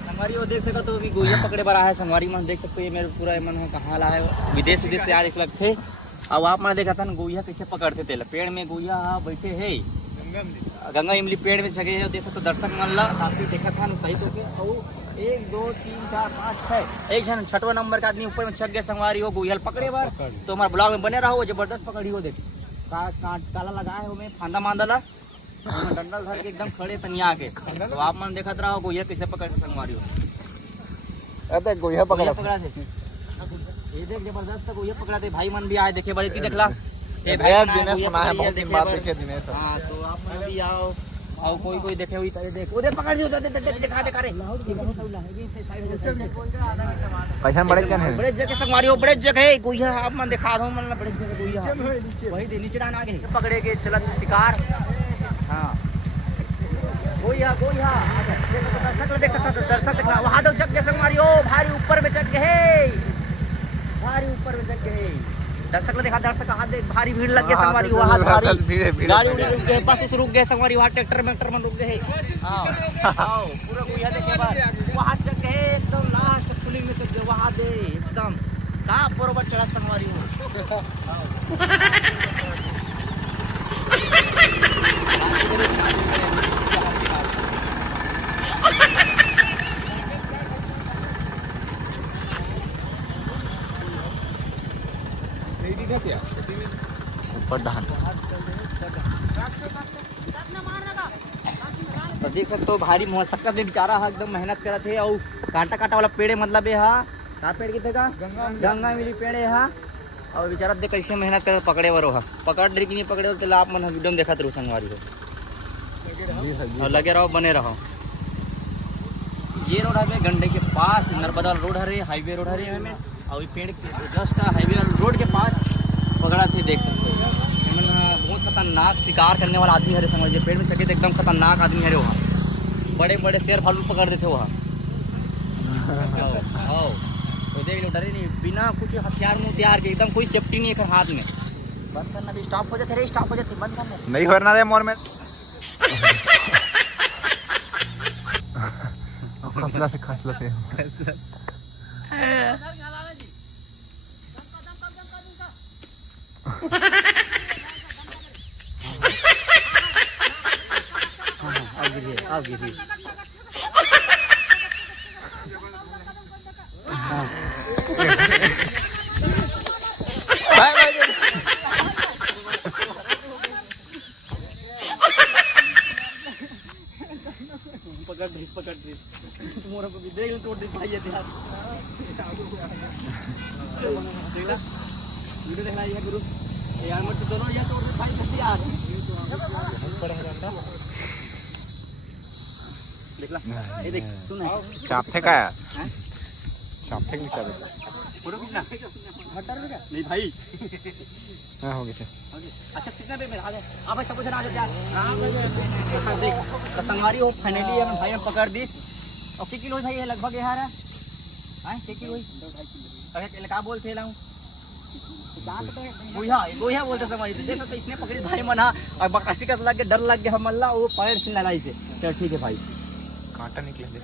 संगवारी वो देख सका तो अभी गोइया पकड़े बड़ा है संगवारी मन देख सकते हो। ये मेरे पूरा मन कहाँ ला है विदेश से यार इस वक्त थे। अब आप मैंने देखा था ना गोइया कैसे पकड़ते थे पेड़ में गोइया बैठे है गंगा इमली पेड़ में जगह देख सकते दर्शक मन ला काफी देखा था सही तो के। और 1 2 3 4 5 6 एक जन 6वां नंबर का आदमी ऊपर में छक गया संगवारी हो गोइया पकड़े बार तो हमारे ब्लॉग में बने रहो जबरदस्त पकड़ी हो देख काला लगाए हो में फांदा मांदा ला डंडल धर के एकदम खड़े तनिया के। तो आप मन देखत रहो गोइया कैसे पकड़ संगवारी हो। अरे गोइया पकड़ा थे ये देख जबरदस्त गोइया पकड़ा थे भाई मन भी आए देखे बड़े की देखला ए भैया दिनेश बना है बहुत दिन बाद देखे दिनेश। हां तो आप मन भी आओ और कोई देखे हुई तरह देख उधर पकड़ दियो दिखा दे करे कैसा बड़े जन है बड़े जगह संगवारी हो बड़े जगह गोइया आप मन दिखा दो मन बड़े जगह गोइया वही दे नीचे डाल आगे पकड़े के चलत शिकार। हाँ गोइया देख सकता दर्शक देखना वहाँ तो जग संगवारी हो भारी ऊपर में जग है भारी ऊपर में जग है दर्शक देखा दर्शक हाथ भारी भीड़ लग गई संगवारी वहाँ गाड़ी रुक गए बस रुक गए संगवारी वहाँ ट्रैक्टर में रुक गए। हाँ पूरा गोइया देखे वहाँ जग है एकदम लास्ट पुलिंग में जग वहाँ दे एकदम साफ बरोबर चढ़ा संगवारी हो। तो देख सकते हो भारी मशक्कत में बेचारा एकदम मेहनत करत है और कांटा वाला पेड़ मतलब है का पेड़ कितने का गंगा मिली पेड़ है और बेचारा देख कैसे मेहनत कर पकड़े वर हो पकड़ रही कि नहीं पकड़े तो आप मन वीडियो देखा थे संगवारी हो और लगे रहो बने रहो। ये रोड है गंडे के पास नर्मदा रोड है हाईवे रोड है में और पेड़ जस्ट हाईवे रोड के पास पकड़ा थे देख सकते हो। बहुत खतरनाक शिकार करने वाला आदमी है समझिए पेड़ में चके तो एकदम खतरनाक आदमी है वहाँ बड़े बड़े शेर भालू पकड़ देते वहाँ। तो देख लो डरे नहीं बिना कुछ हथियार मुथियार के एकदम कोई सेफ्टी नहीं है हाथ में बंद करना भी स्टॉप हो जाते स्टॉप हो जाते बंद करना नहीं करना दे मोर में खसला से अब गिरी पकड़ दी मोरा को भी देख तोड़ दे भाई ये ध्यान देखला वीडियो देखना ये गुरु यार मत दोनों ये तोड़ दे भाई जल्दी यार बड़ा है डंडा देखला ये देख सुन चापथे का है चापथे की कर पूरा कितना हटर में क्या नहीं भाई हां हो गया अच्छा कितना पे मेरा आ जाए अब सब कुछ आ जाए यार देख संगवारी हो फाइनली हम भाई हम पकड़ दी और किलो भाई है लगभग यार हां किलो 2.5 अरे का बोलते लाऊं गोइया बोलते समझ देखो तो इसने पकड़ी भाई मना और बकासी का लग के डर लग गया हम अल्लाह वो पैर से लड़ाई से चल ठीक है भाई कांटा निकले